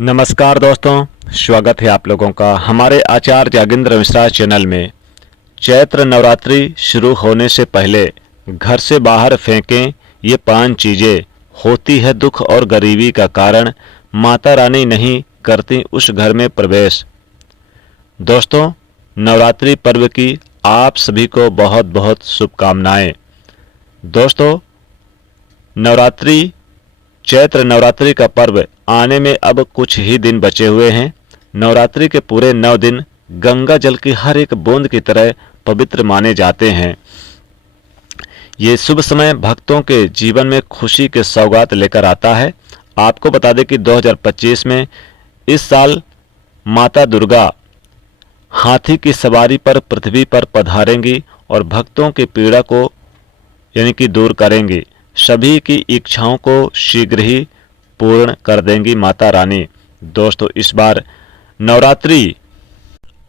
नमस्कार दोस्तों, स्वागत है आप लोगों का हमारे आचार्य जागेंद्र मिश्रा चैनल में। चैत्र नवरात्रि शुरू होने से पहले घर से बाहर फेंकें ये 5 चीज़ें, होती है दुख और गरीबी का कारण, माता रानी नहीं करती उस घर में प्रवेश। दोस्तों, नवरात्रि पर्व की आप सभी को बहुत बहुत शुभकामनाएं। दोस्तों, चैत्र नवरात्रि का पर्व आने में अब कुछ ही दिन बचे हुए हैं। नवरात्रि के पूरे 9 दिन गंगा जल की हर एक बूंद की तरह पवित्र माने जाते हैं। ये शुभ समय भक्तों के जीवन में खुशी के सौगात लेकर आता है। आपको बता दें कि 2025 में इस साल माता दुर्गा हाथी की सवारी पर पृथ्वी पर पधारेंगी और भक्तों की पीड़ा को यानी कि दूर करेंगी। सभी की इच्छाओं को शीघ्र ही पूर्ण कर देंगी माता रानी। दोस्तों, इस बार नवरात्रि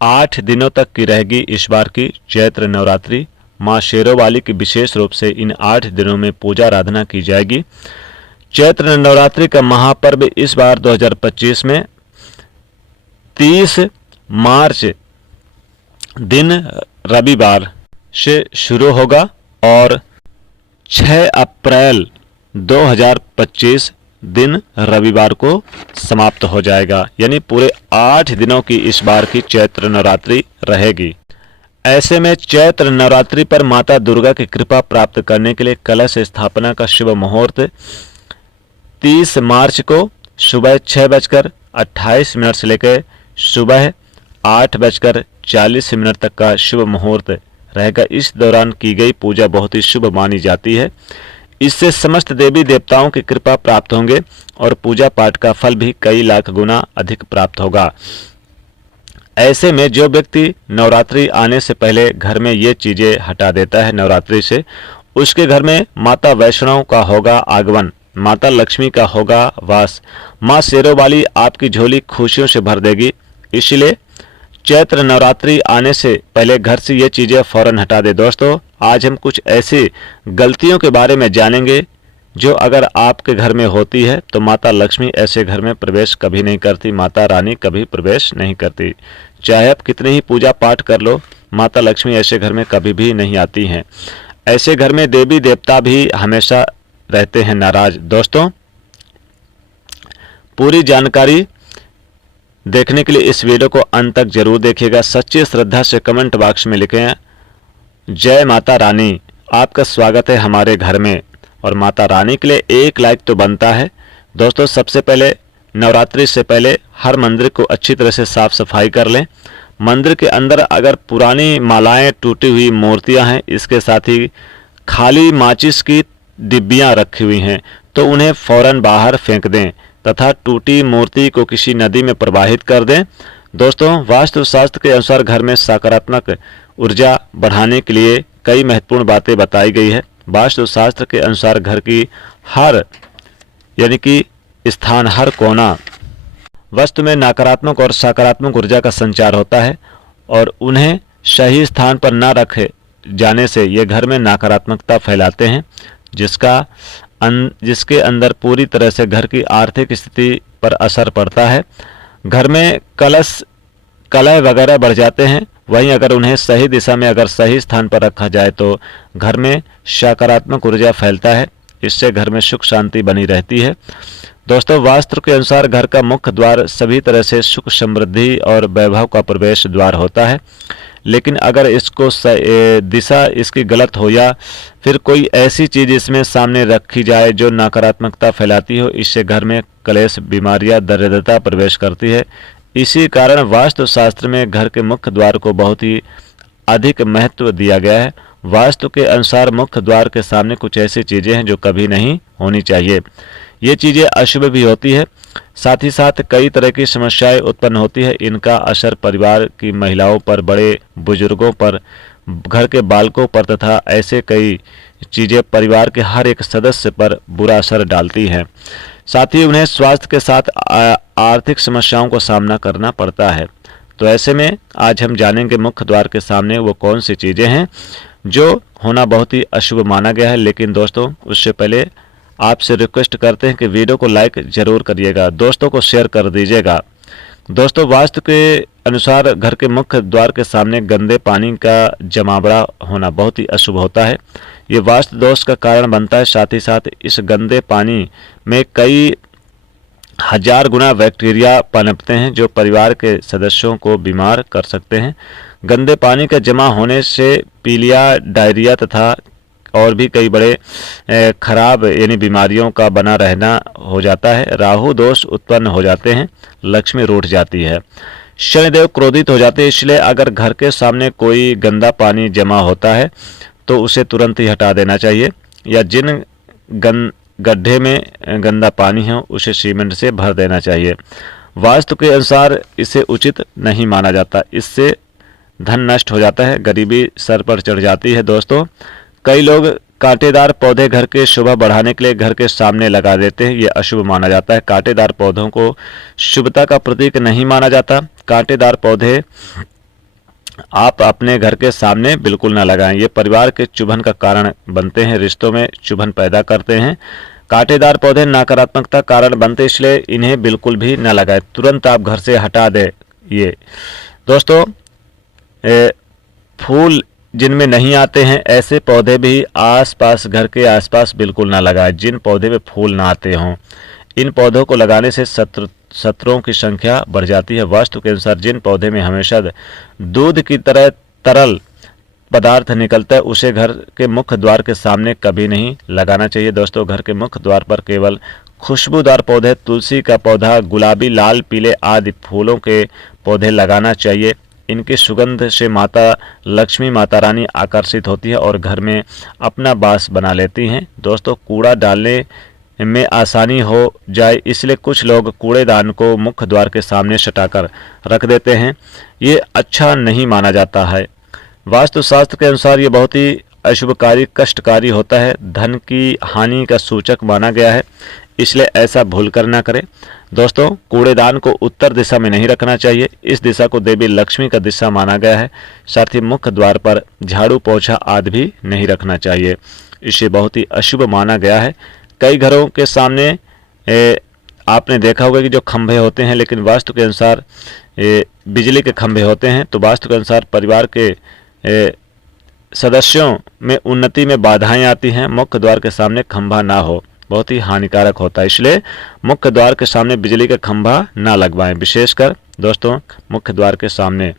8 दिनों तक की रहेगी। इस बार की चैत्र नवरात्रि माँ शेरोवाली की विशेष रूप से इन 8 दिनों में पूजा आराधना की जाएगी। चैत्र नवरात्रि का महापर्व इस बार 2025 में 30 मार्च दिन रविवार से शुरू होगा और 6 अप्रैल 2025 दिन रविवार को समाप्त हो जाएगा। यानी पूरे 8 दिनों की इस बार की चैत्र नवरात्रि रहेगी। ऐसे में चैत्र नवरात्रि पर माता दुर्गा की कृपा प्राप्त करने के लिए कलश स्थापना का शुभ मुहूर्त 30 मार्च को सुबह 6:28 से लेकर सुबह 8:40 तक का शुभ मुहूर्त रहेगा। इस दौरान की गई पूजा बहुत ही शुभ मानी जाती है। इससे समस्त देवी देवताओं की कृपा प्राप्त होंगे और पूजा पाठ का फल भी कई लाख गुना अधिक प्राप्त होगा। ऐसे में जो व्यक्ति नवरात्रि आने से पहले घर में ये चीजें हटा देता है नवरात्रि से, उसके घर में माता वैष्णव का होगा आगमन, माता लक्ष्मी का होगा वास, माँ शेरोवाली आपकी झोली खुशियों से भर देगी। इसलिए चैत्र नवरात्रि आने से पहले घर से ये चीज़ें फौरन हटा दे। दोस्तों, आज हम कुछ ऐसी गलतियों के बारे में जानेंगे जो अगर आपके घर में होती है तो माता लक्ष्मी ऐसे घर में प्रवेश कभी नहीं करती, माता रानी कभी प्रवेश नहीं करती। चाहे आप कितनी ही पूजा पाठ कर लो, माता लक्ष्मी ऐसे घर में कभी भी नहीं आती हैं। ऐसे घर में देवी देवता भी हमेशा रहते हैं नाराज। दोस्तों, पूरी जानकारी देखने के लिए इस वीडियो को अंत तक जरूर देखिएगा। सच्ची श्रद्धा से कमेंट बॉक्स में लिखें जय माता रानी, आपका स्वागत है हमारे घर में। और माता रानी के लिए एक लाइक तो बनता है। दोस्तों, सबसे पहले नवरात्रि से पहले हर मंदिर को अच्छी तरह से साफ सफाई कर लें। मंदिर के अंदर अगर पुरानी मालाएं, टूटी हुई मूर्तियां हैं, इसके साथ ही खाली माचिस की डिब्बियां रखी हुई हैं तो उन्हें फौरन बाहर फेंक दें तथा टूटी मूर्ति को किसी नदी में प्रवाहित कर दें। दोस्तों, वास्तुशास्त्र के अनुसार घर में सकारात्मक ऊर्जा बढ़ाने के लिए कई महत्वपूर्ण बातें बताई गई है। वास्तुशास्त्र के अनुसार घर की हर यानी कि स्थान, हर कोना वस्तु में नकारात्मक और सकारात्मक ऊर्जा का संचार होता है और उन्हें सही स्थान पर न रखे जाने से ये घर में नकारात्मकता फैलाते हैं, जिसके अंदर पूरी तरह से घर की आर्थिक स्थिति पर असर पड़ता है। घर में कलह वगैरह बढ़ जाते हैं। वहीं अगर उन्हें सही दिशा में, अगर सही स्थान पर रखा जाए तो घर में सकारात्मक ऊर्जा फैलता है। इससे घर में सुख शांति बनी रहती है। दोस्तों, वास्तु के अनुसार घर का मुख्य द्वार सभी तरह से सुख समृद्धि और वैभव का प्रवेश द्वार होता है। लेकिन अगर इसको दिशा इसकी गलत हो या फिर कोई ऐसी चीज़ इसमें सामने रखी जाए जो नकारात्मकता फैलाती हो, इससे घर में क्लेश, बीमारियां, दरिद्रता प्रवेश करती है। इसी कारण वास्तुशास्त्र में घर के मुख्य द्वार को बहुत ही अधिक महत्व दिया गया है। वास्तु के अनुसार मुख्य द्वार के सामने कुछ ऐसी चीज़ें हैं जो कभी नहीं होनी चाहिए। ये चीज़ें अशुभ भी होती है, साथ ही साथ कई तरह की समस्याएं उत्पन्न होती है। इनका असर परिवार की महिलाओं पर, बड़े बुजुर्गों पर, घर के बालकों पर तथा ऐसे कई चीज़ें परिवार के हर एक सदस्य पर बुरा असर डालती हैं। साथ ही उन्हें स्वास्थ्य के साथ आर्थिक समस्याओं को सामना करना पड़ता है। तो ऐसे में आज हम जानेंगे मुख्य द्वार के सामने वो कौन सी चीज़ें हैं जो होना बहुत ही अशुभ माना गया है। लेकिन दोस्तों, उससे पहले आपसे रिक्वेस्ट करते हैं कि वीडियो को लाइक जरूर करिएगा, दोस्तों को शेयर कर दीजिएगा। दोस्तों, वास्तु के अनुसार घर के मुख्य द्वार के सामने गंदे पानी का जमावड़ा होना बहुत ही अशुभ होता है। ये वास्तु दोष का कारण बनता है। साथ ही साथ इस गंदे पानी में कई हजार गुना बैक्टीरिया पनपते हैं जो परिवार के सदस्यों को बीमार कर सकते हैं। गंदे पानी का जमा होने से पीलिया, डायरिया तथा और भी कई बड़े खराब यानी बीमारियों का बना रहना हो जाता है। राहु दोष उत्पन्न हो जाते हैं, लक्ष्मी रूठ जाती है, शनिदेव क्रोधित हो जाते हैं। इसलिए अगर घर के सामने कोई गंदा पानी जमा होता है तो उसे तुरंत ही हटा देना चाहिए, या जिन गड्ढे में गंदा पानी हो उसे सीमेंट से भर देना चाहिए। वास्तु के अनुसार इसे उचित नहीं माना जाता, इससे धन नष्ट हो जाता है, गरीबी सर पर चढ़ जाती है। दोस्तों, कई लोग कांटेदार पौधे घर के शोभा बढ़ाने के लिए घर के सामने लगा देते हैं, ये अशुभ माना जाता है। कांटेदार पौधों को शुभता का प्रतीक नहीं माना जाता। कांटेदार पौधे आप अपने घर के सामने बिल्कुल ना लगाएं, ये परिवार के चुभन का कारण बनते हैं, रिश्तों में चुभन पैदा करते हैं। कांटेदार पौधे नकारात्मकता कारण बनते, इसलिए इन्हें बिल्कुल भी न लगाएं, तुरंत आप घर से हटा दें। ये दोस्तों, फूल जिनमें नहीं आते हैं ऐसे पौधे भी आसपास, घर के आसपास बिल्कुल ना लगाएं, जिन पौधे में फूल ना आते हों। इन पौधों को लगाने से शत्रुओं की संख्या बढ़ जाती है। वास्तु के अनुसार जिन पौधे में हमेशा दूध की तरह तरल पदार्थ निकलता है उसे घर के मुख्य द्वार के सामने कभी नहीं लगाना चाहिए। दोस्तों, घर के मुख्य द्वार पर केवल खुशबूदार पौधे, तुलसी का पौधा, गुलाबी, लाल, पीले आदि फूलों के पौधे लगाना चाहिए। इनकी सुगंध से माता लक्ष्मी, माता रानी आकर्षित होती है और घर में अपना वास बना लेती हैं। दोस्तों, कूड़ा डालने में आसानी हो जाए इसलिए कुछ लोग कूड़ेदान को मुख्य द्वार के सामने सटाकर रख देते हैं, ये अच्छा नहीं माना जाता है। वास्तु शास्त्र के अनुसार ये बहुत ही अशुभकारी, कष्टकारी होता है, धन की हानि का सूचक माना गया है, इसलिए ऐसा भूल कर ना करें। दोस्तों, कूड़ेदान को उत्तर दिशा में नहीं रखना चाहिए, इस दिशा को देवी लक्ष्मी का दिशा माना गया है। साथ ही मुख्य द्वार पर झाड़ू, पोछा आदि भी नहीं रखना चाहिए, इसे बहुत ही अशुभ माना गया है। कई घरों के सामने आपने देखा होगा कि जो खंभे होते हैं, लेकिन वास्तु के अनुसार बिजली के खंभे होते हैं, तो वास्तु के अनुसार परिवार के सदस्यों में उन्नति में बाधाएं आती हैं। मुख्य द्वार के सामने खंभा ना हो, बहुत ही हानिकारक होता है, इसलिए मुख्य द्वार के सामने बिजली का खंभा ना लगवाएं। विशेषकर दोस्तों, मुख्य द्वार के सामने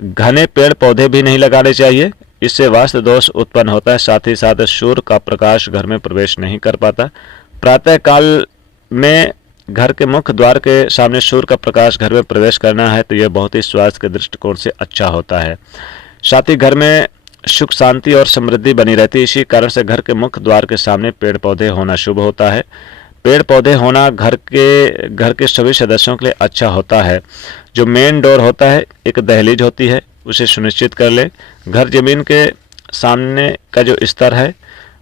घने पेड़ पौधे भी नहीं लगाने चाहिए, इससे वास्तु दोष उत्पन्न होता है। साथ ही साथ सूर्य का प्रकाश घर में प्रवेश नहीं कर पाता। प्रातः काल में घर के मुख्य द्वार के सामने सूर्य का प्रकाश घर में प्रवेश करना है तो यह बहुत ही स्वास्थ्य के दृष्टिकोण से अच्छा होता है। साथ ही घर में सुख, शांति और समृद्धि बनी रहती है। इसी कारण से घर के मुख्य द्वार के सामने पेड़ पौधे होना शुभ होता है। पेड़ पौधे होना घर के सभी सदस्यों के लिए अच्छा होता है। जो मेन डोर होता है, एक दहलीज होती है, उसे सुनिश्चित कर ले। घर जमीन के सामने का जो स्तर है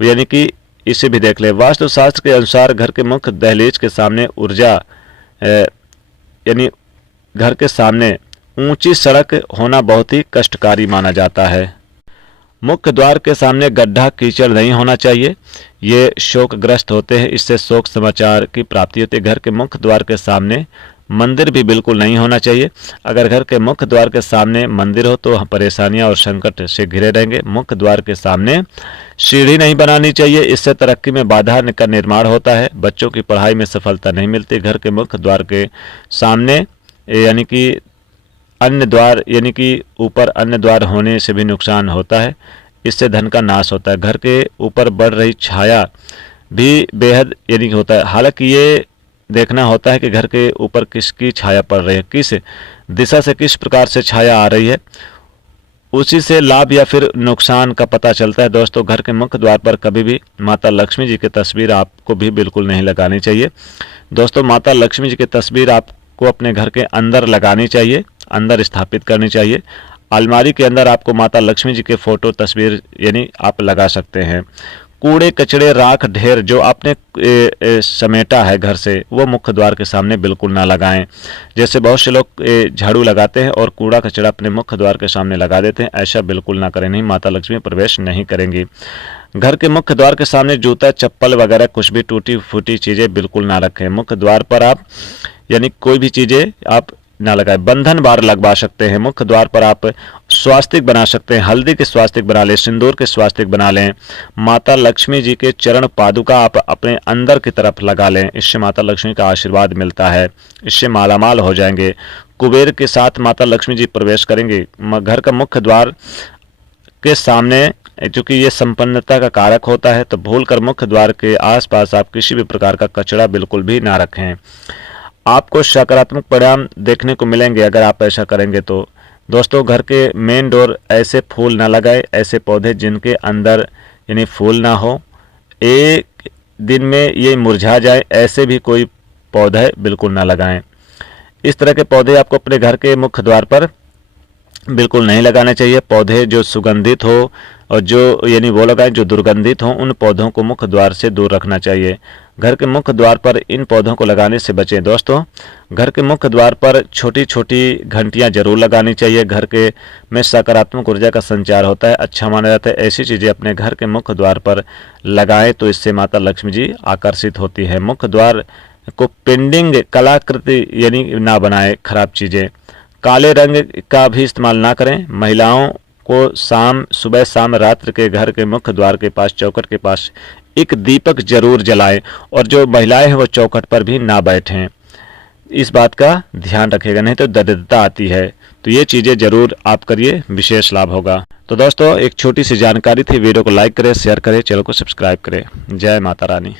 यानी कि इसे भी देख ले। वास्तु शास्त्र के अनुसार घर के मुख्य दहलीज के सामने ऊर्जा यानी घर के सामने ऊंची सड़क होना बहुत ही कष्टकारी माना जाता है। मुख्य द्वार के सामने गड्ढा, कीचड़ नहीं होना चाहिए, ये शोकग्रस्त होते हैं, इससे शोक समाचार की प्राप्ति होती है। घर के मुख्य द्वार के सामने मंदिर भी बिल्कुल नहीं होना चाहिए। अगर घर के मुख्य द्वार के सामने मंदिर हो तो परेशानियां और संकट से घिरे रहेंगे। मुख्य द्वार के सामने सीढ़ी नहीं बनानी चाहिए, इससे तरक्की में बाधा का निर्माण होता है, बच्चों की पढ़ाई में सफलता नहीं मिलती। घर के मुख्य द्वार के सामने यानी कि अन्य द्वार यानी कि ऊपर अन्य द्वार होने से भी नुकसान होता है, इससे धन का नाश होता है। घर के ऊपर बढ़ रही छाया भी बेहद यानी कि होता है। हालांकि ये देखना होता है कि घर के ऊपर किसकी छाया पड़ रही है, किस दिशा से किस प्रकार से छाया आ रही है, उसी से लाभ या फिर नुकसान का पता चलता है। दोस्तों, घर के मुख्य द्वार पर कभी भी माता लक्ष्मी जी की तस्वीर आपको भी बिल्कुल नहीं लगानी चाहिए। दोस्तों, माता लक्ष्मी जी की तस्वीर आपको अपने घर के अंदर लगानी चाहिए, अंदर स्थापित करनी चाहिए। अलमारी के अंदर आपको माता लक्ष्मी जी के फोटो, तस्वीर यानी आप लगा सकते हैं। कूड़े, कचड़े, राख, ढेर जो आपने समेटा है घर से, वो मुख्य द्वार के सामने बिल्कुल ना लगाएं। जैसे बहुत से लोग झाड़ू लगाते हैं और कूड़ा कचड़ा अपने मुख्य द्वार के सामने लगा देते हैं, ऐसा बिल्कुल ना करें, नहीं, माता लक्ष्मी प्रवेश नहीं करेंगी। घर के मुख्य द्वार के सामने जूता, चप्पल वगैरह कुछ भी टूटी फूटी चीज़ें बिल्कुल ना रखें। मुख्य द्वार पर आप यानी कोई भी चीज़ें आप ना लगाएं। बंधन बार लगवा सकते हैं। मुख्य द्वार पर आप स्वास्तिक बना सकते हैं। हल्दी के स्वास्तिक बना लें, सिंदूर के स्वास्तिक बना लें। माता लक्ष्मी जी के चरण पादुका आप अपने अंदर की तरफ लगा लें, इससे माता लक्ष्मी का आशीर्वाद मिलता है, इससे मालामाल हो जाएंगे। कुबेर के साथ माता लक्ष्मी जी प्रवेश करेंगे। घर का मुख्य द्वार के सामने, चूंकि ये संपन्नता का कारक होता है, तो भूलकर मुख्य द्वार के आसपास आप किसी भी प्रकार का कचरा बिल्कुल भी ना रखें। आपको सकारात्मक परिणाम देखने को मिलेंगे अगर आप ऐसा करेंगे तो। दोस्तों, घर के मेन डोर ऐसे फूल ना लगाए, ऐसे पौधे जिनके अंदर यानी फूल ना हो, एक दिन में ये मुरझा जाए, ऐसे भी कोई पौधे बिल्कुल ना लगाएं। इस तरह के पौधे आपको अपने घर के मुख्य द्वार पर बिल्कुल नहीं लगाने चाहिए। पौधे जो सुगंधित हो और जो यानी वो लगाएं जो दुर्गंधित हो, उन पौधों को मुख्य द्वार से दूर रखना चाहिए। घर के मुख्य द्वार पर इन पौधों को लगाने से बचें। दोस्तों, घर के मुख्य द्वार पर छोटी छोटी घंटियां जरूर लगानी चाहिए। घर के में सकारात्मक ऊर्जा का संचार होता है, अच्छा माना जाता है। ऐसी चीज़ें अपने घर के मुख्य द्वार पर लगाएं तो इससे माता लक्ष्मी जी आकर्षित होती है। मुख्य द्वार को पेंडिंग कलाकृति यानी ना बनाए खराब चीज़ें। काले रंग का भी इस्तेमाल ना करें। महिलाओं को सुबह शाम रात्रि के घर के मुख्य द्वार के पास, चौखट के पास एक दीपक जरूर जलाएं, और जो महिलाएं हैं वो चौखट पर भी ना बैठें। इस बात का ध्यान रखिएगा, नहीं तो दरिद्रता आती है। तो ये चीज़ें जरूर आप करिए, विशेष लाभ होगा। तो दोस्तों, एक छोटी सी जानकारी थी। वीडियो को लाइक करें, शेयर करें, चैनल को सब्सक्राइब करें। जय माता रानी।